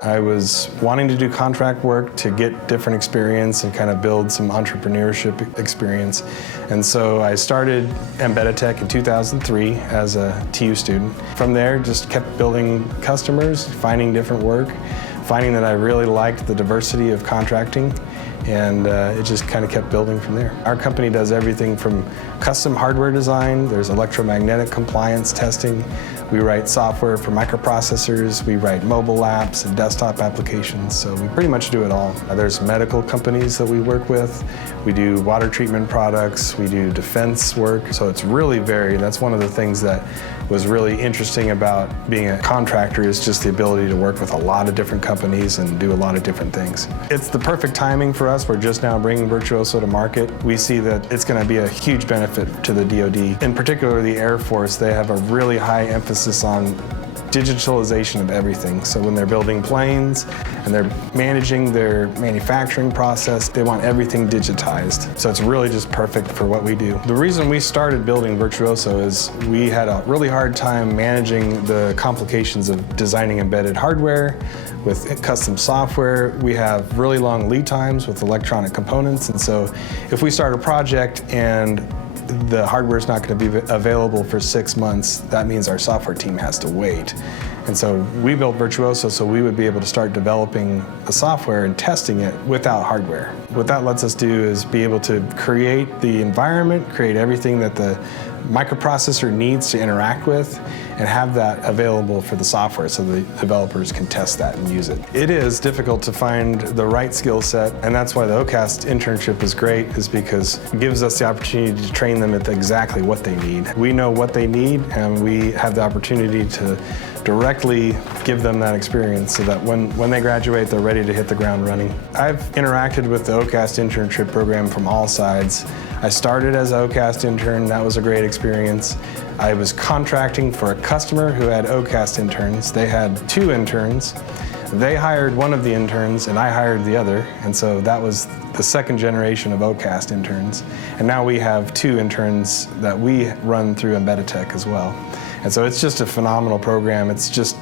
I was wanting to do contract work to get different experience and kind of build some entrepreneurship experience. And so I started Embeddetech in 2003 as a TU student. From there, just kept building customers, finding different work, finding that I really liked the diversity of contracting, and it just kind of kept building from there. Our company does everything from custom hardware design, there's electromagnetic compliance testing, we write software for microprocessors, we write mobile apps and desktop applications, so we pretty much do it all. There's medical companies that we work with, we do water treatment products, we do defense work, so it's really varied. That's one of the things that was really interesting about being a contractor, is just the ability to work with a lot of different companies and do a lot of different things. It's the perfect timing for us. We're just now bringing Virtuoso to market. We see that it's going to be a huge benefit to the DoD. In particular, the Air Force, they have a really high emphasis on digitalization of everything. So when they're building planes and they're managing their manufacturing process, they want everything digitized. So it's really just perfect for what we do. The reason we started building Virtuoso is we had a really hard time managing the complications of designing embedded hardware with custom software. We have really long lead times with electronic components, and so if we start a project and the hardware is not going to be available for 6 months, that means our software team has to wait. And so we built Virtuoso so we would be able to start developing the software and testing it without hardware. What that lets us do is be able to create the environment, create everything that the microprocessor needs to interact with, and have that available for the software so the developers can test that and use it. It is difficult to find the right skill set, and that's why the OCAST internship is great, is because it gives us the opportunity to train them at exactly what they need. We know what they need, and we have the opportunity to directly give them that experience so that when they graduate, they're ready to hit the ground running. I've interacted with the OCAST internship program from all sides. I started as an OCAST intern. That was a great experience. I was contracting for a customer who had OCAST interns. They had 2 interns. They hired one of the interns and I hired the other, and so that was the second generation of OCAST interns. And now we have 2 interns that we run through Embeddetech as well. And so it's just a phenomenal program. It's just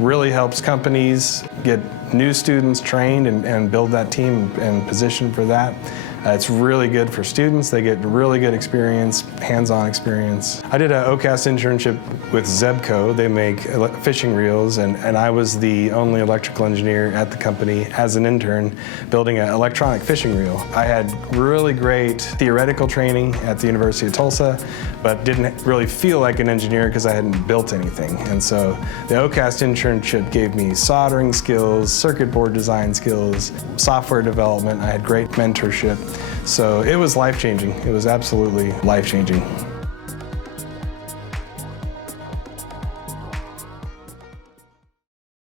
really helps companies get new students trained and build that team and position for that. It's really good for students. They get really good experience, hands-on experience. I did an OCAST internship with Zebco. They make fishing reels, and I was the only electrical engineer at the company as an intern building an electronic fishing reel. I had really great theoretical training at the University of Tulsa, but didn't really feel like an engineer because I hadn't built anything. And so the OCAST internship gave me soldering skills, circuit board design skills, software development. I had great mentorship. So it was life-changing. It was absolutely life-changing.